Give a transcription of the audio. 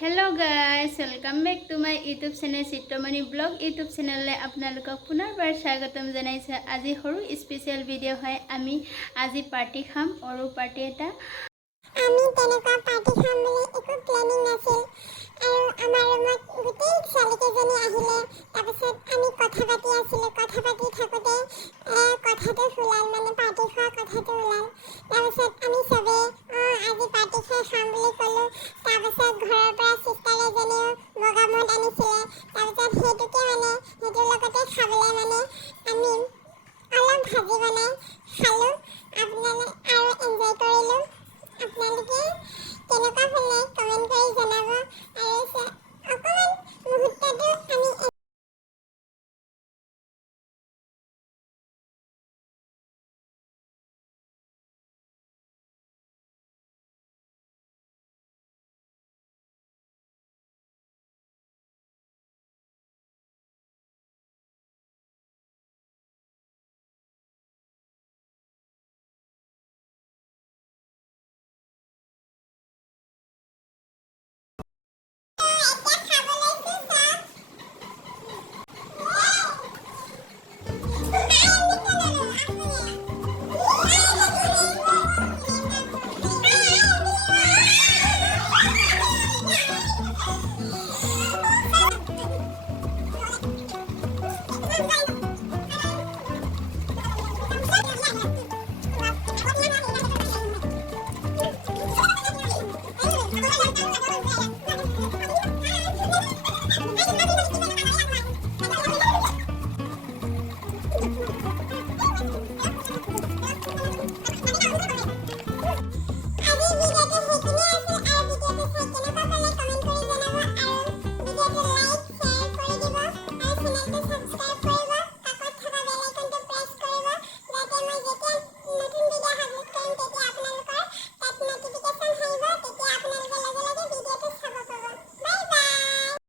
Hello guys welcome back to my YouTube channel Chitramani blog YouTube channel आपनालोকক पुनर्बार स्वागतम जनाइছো। আজি সৰু স্পেশাল ভিডিও হয়। আমি আজি পাৰ্টি খাম আৰু পাৰ্টি এটা আমি তেনেকুৱা পাৰ্টি খাম বুলি একো প্লেনিং নাছিল আৰু আমাৰ ৰুমত গোটেই ছোৱালীকেইজনী আহিলে। তাৰপিছত আমি কথা পাতি আছিলোঁ